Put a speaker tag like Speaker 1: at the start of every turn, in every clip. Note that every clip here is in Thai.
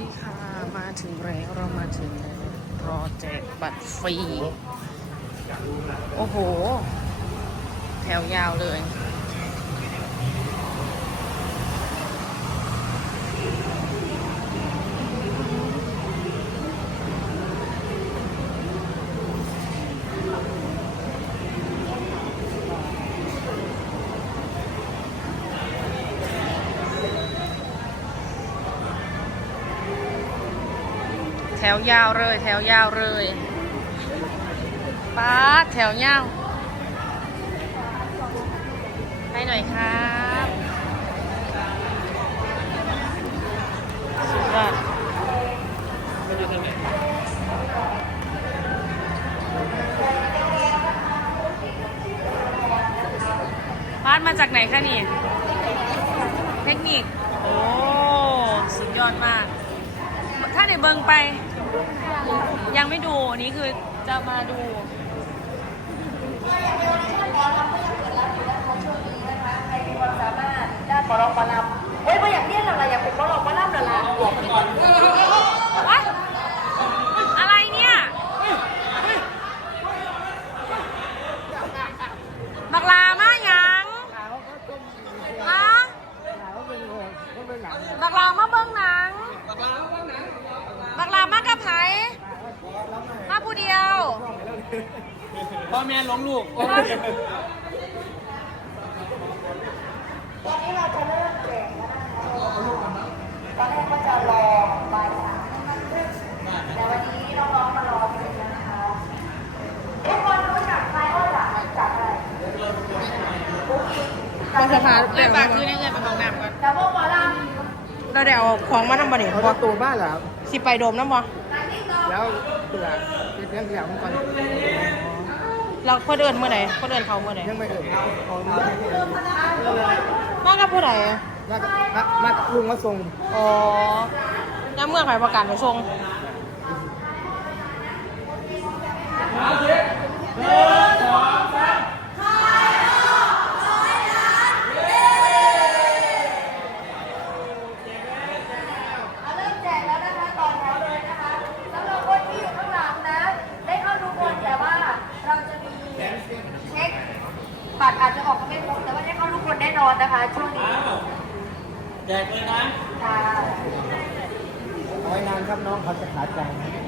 Speaker 1: ดีค่ะ มาถึงแล้วเรามาถึงแล้วรอแจกบัตรฟรี โอ้โห แถวยาวเลย ถวยาวเลย แถวยาวเลยป๊าแถวยาวให้หน่อยครับสุดยอดบ้ามาจากไหนคะนี่ เทคนิค โอ้ สุดยอดมาก ถ้าในเบิงไป ยังไม่ดูนี่คือจะมาดู
Speaker 2: สามารถด้ปลองปลาเฮ้ยไม่อยากเรียนอะไรอยากเป็นปลองปลาหรอล่ะ
Speaker 1: วะอะไรเนี่ย บักลามาหยังฮะบักลามาเบิ้งหนัง บักลามากระไผมาผู้เดียว
Speaker 3: พ่อแม่หลงลูก
Speaker 2: ตอนนี้เราจะเริ่มแจกแล้วนะคะตอนแรกก็จะรอบ่ายสามแต่วันนี้น้องๆมารอกันแล้วนะคะทุกคนรู้จักไฟอ้อนหลังจากอะไร
Speaker 4: มาสภา
Speaker 1: เลยฝากคืนให้เงินไปของน้ำก่อน
Speaker 2: แต่พวกหมอลำ
Speaker 4: เราได้เอาของมาทำบัตรเนี่ย
Speaker 3: เขา
Speaker 4: บ่
Speaker 3: จะตูบ้านเหรอ
Speaker 4: สิไปโดมน้ำบ่
Speaker 3: แล้วเผื่อเป็น เรื่องเสียงก่อน
Speaker 4: เราเพื่อเดินเมื่อไหร่เพื่อเดินเขาเมื่อไหร่
Speaker 3: ยังไม่เอ่ยเอามา
Speaker 4: มากับผู้ใด
Speaker 3: มามามาลุงมาส่ง
Speaker 4: อ๋อน้ำเมื่อไหร่ประกาศไปส่ง
Speaker 2: เอาเริ่มแจกแล้วนะคะต่อแถวเลยนะคะสำหรับคนที่อยู่ข้างหลังนะ ได้เข้าทุกคนแต่ว่าเราจะมีเช็คบัตรอาจจะออกมาไม่ครบแต่ว่าได้เข้าทุกคนแน่นอนนะคะช่วงนี้
Speaker 3: แจกเลยนะ
Speaker 2: ค่ะ
Speaker 3: เอาไว้นาน ครับน้องเขาจะขาดใจ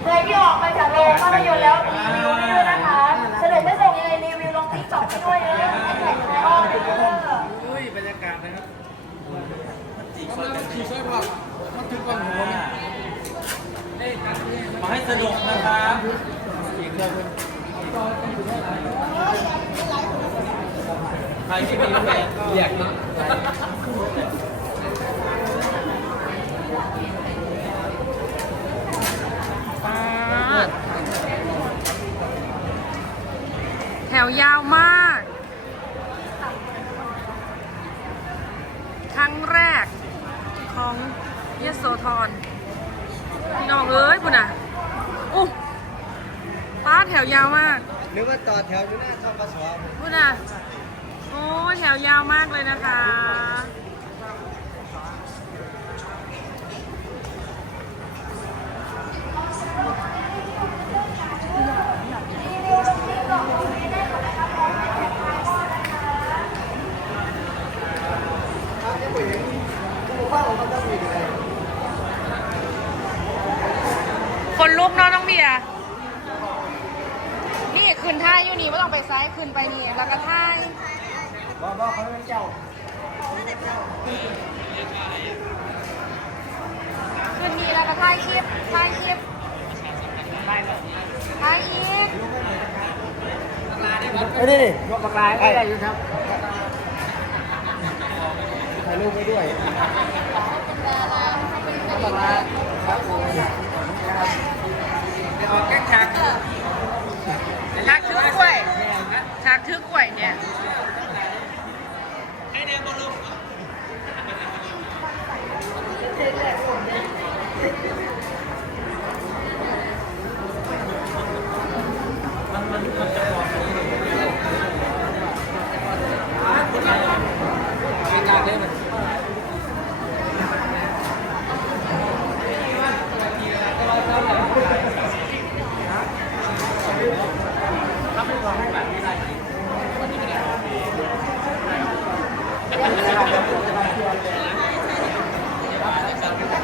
Speaker 2: เคยที่ออกมาจากโรงภาพยนตร์แล้วรีวิวให้ด้วยนะคะสนุกไม่ส่งยังไงรีวิวลงติ๊กต็อกให้ด้วยเออให้แท็กไลออนด้วยเออ
Speaker 3: อุ้ยบรรยากาศนะครับจีช่วยจีช่วยพ่อมันถึงก่อนผมมาให้สนุกนะครับอีกเรื่องใครที่มีแม่อยากนะ
Speaker 1: ป๊าดแถวยาวมาก ครั้งแรกของยโสธรพี่น้องเอ้ยคุณอะอู้ป้าดแถวยาวมาก
Speaker 3: หรือว่าต่อแถวอยู่หน้าทกศ
Speaker 1: คุณอะโอ้ยแถวยาวมากเลยนะคะ คนลุกเนาะน้องเบียร์นี่ขึ้นท่ายอยู่นี่ไม่ต้องไปซ้ายขึ้นไปนี่แล้วก็ท่าย
Speaker 3: บอกบอกเขาเป็นเจ้า
Speaker 1: ขึ้นนี่แล้วก็ท่ายคลิปท่ายคลิปท่ายอีก
Speaker 3: เอ้ยนี่นี่ยกปากลายได้อยู่ครับ ถ่ายรูปไปด้วยปากลายครับผมเดี๋ยวออกแก๊ก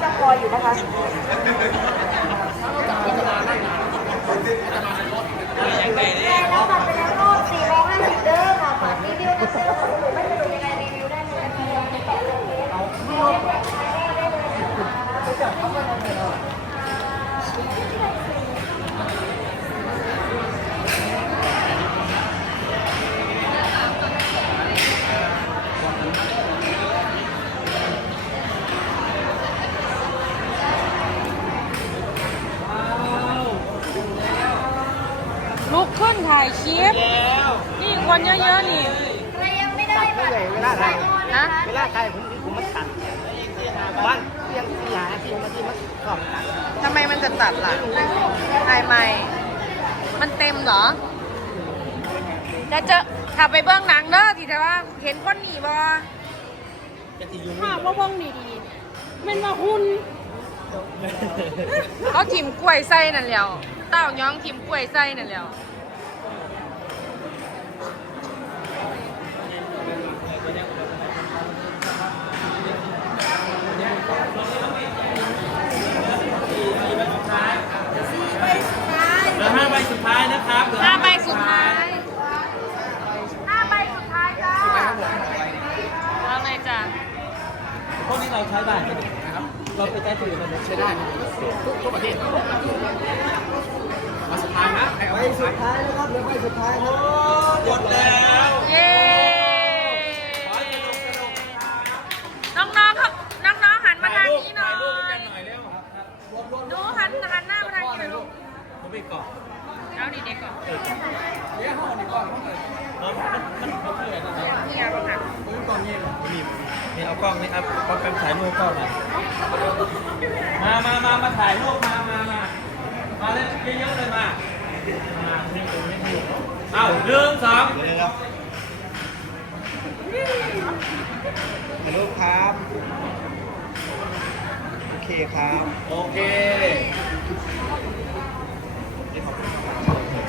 Speaker 2: จะค
Speaker 3: อย
Speaker 2: อยู่นะคะ
Speaker 1: ถ่ายคลิป นี่คนเยอะๆนี่
Speaker 2: ใครยังไม่ได้บัตร
Speaker 5: เวลาไทย
Speaker 1: นะ
Speaker 5: เวลาไทยผมผมมันตัดบ้านเที่ยงที่หาที่มาที่มันชอบตัด
Speaker 4: ทำไมมันจะตัดล่ะถ่ายใหม่
Speaker 1: มันเต็มเหรอจะเจอขับไปเบื้องหนังเด้อที่แต่ว่าเห็นคนหนีบอ
Speaker 4: ถ้าว่าว่องดีๆมันมาหุ่น
Speaker 1: เขาถิ่มกล้วยไส้นั่นแหล้วเต้าย้องถิ่มกล้วยไส้นั่นแหล้ว
Speaker 3: เหลือห้าใบสุดท้ายนะครับเหลือ
Speaker 1: ห้าใบสุดท้ายห้าใบสุดท้ายจ้าเอาไงจ้ะ
Speaker 3: พวกนี้ เราใช้ได้ไหมนะครับเราไปใช้ถือมันใช้ได้ทุกทุกประเทศมาสุดท้ายนะใบสุดท้ายนะครับเหลือใบสุดท้ายครับหมดแล้ว
Speaker 1: เย้
Speaker 3: ขอให้สนุกสนุก
Speaker 1: น้องๆครับน้องๆหันมาทางนี้หน่อ
Speaker 3: ถ่ายรูปกัน
Speaker 1: ย
Speaker 3: หน่อยเร็วครับ
Speaker 1: ดูหันหันหน้ามาทางนี้หน่อยลูก
Speaker 3: ผมไปเกาะ
Speaker 1: เอาดีเด็กก่อน
Speaker 3: เดี๋ยวห้องนี้ก่อนห้องไหนเออมันมันมันเพื่อนนะครับ
Speaker 1: นี่เอาค่ะ
Speaker 3: ผมกล้องนี่มี นี่เอากล้องนี่ครับกล้องเป็นถ่ายรูปกล้องหน่อยมามามามาถ่ายรูปมามามามาเล่นเยอะๆเลยมามานี่ตรงนี้อยู่อ้าวหนึ่งสอง
Speaker 5: ฮัลโหลครับ โอเคครับ
Speaker 3: โอเค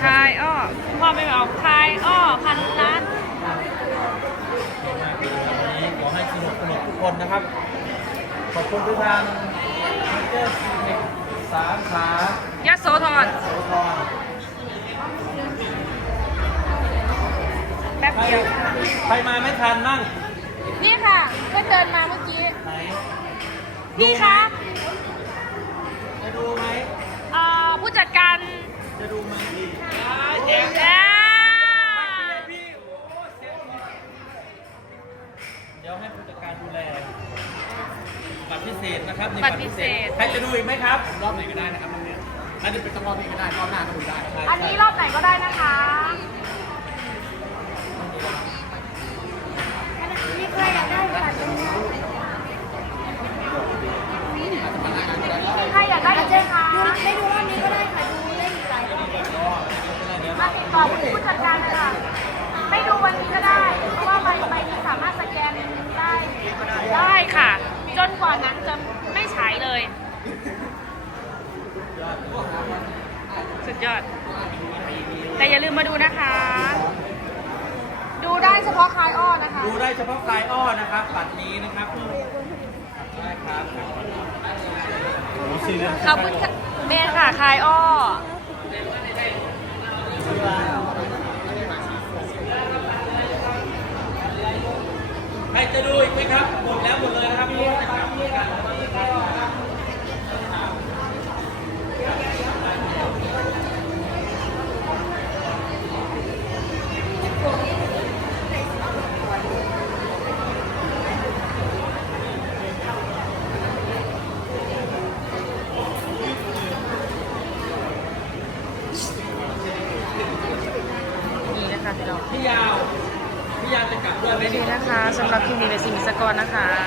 Speaker 1: คายอ้อพ่อไม่เอาคายอ้อพันล้าน
Speaker 3: วัน คนนะครับ ขอบคุณทุกทางมิเตอร์ซีเน็กสาขาย
Speaker 1: โสธร
Speaker 3: โสธร
Speaker 1: แป๊บ
Speaker 3: ใคร
Speaker 1: เดียว
Speaker 3: ใครมาไม่ทันมั่ง
Speaker 1: นี่ค่ะเพิ่งเดินมาเมื่อกี้
Speaker 3: ไหน
Speaker 1: พี่คะ
Speaker 3: จะดูไหม
Speaker 1: เอ่อผู้จัดการ
Speaker 3: จะดูไหมได้แจ๋ว
Speaker 1: อ่า
Speaker 3: พี่โอ้เสียทีเดี๋ยวให้ผู้จัดการดูแล บัตร พิเศษนะครับนี่
Speaker 1: บัตรพิเศษ
Speaker 3: ใครจะดูอีกไหมครับรอบไหนก็ได้นะครับวันนี้ถ้าจะเป็นต้องรอบนี้ก็ได้รอบหน้าก็ดูได้
Speaker 1: อันนี้รอบไหนก็ได้นะคะ
Speaker 2: นี่ใครอยากได้บัตรตรงนี้
Speaker 1: ใครอยากได้อีกไหมคะ
Speaker 2: ดูไม่ดูรอบนี้ก็ได้ค่ะดูได้อีกหลายรอบ
Speaker 1: มาติดต่อผู้จัดการค่ะ ไม่ดูวันนี้ก็ได้ เพราะว่าใบใบนี้สามารถสแกนได้ ได้ค่ะ จนกว่าหนังจะไม่ฉายเลย สุดยอด แต่อย่าลืมมาดูนะคะ ดูได้เฉพาะคลายอ้อนะคะ
Speaker 3: ดูได้เฉพาะคลายอ้อนะครับบัตรนี้นะครับได้ครับ
Speaker 1: ขอบคุณค่ะเมนค่ะคลายอ้อ
Speaker 3: ใครจะดูอีกไหมครับ หมดแล้วหมดเลยนะครับพี่นะครับ
Speaker 1: นี่นะคะพี่น้อง
Speaker 3: พี่ยาว พี่ยาวจะ กลับด้วยไหม
Speaker 1: นี่
Speaker 3: เนี่ย
Speaker 1: นะคะสำหรับคลิปนี้ในสิมิสกรนะคะ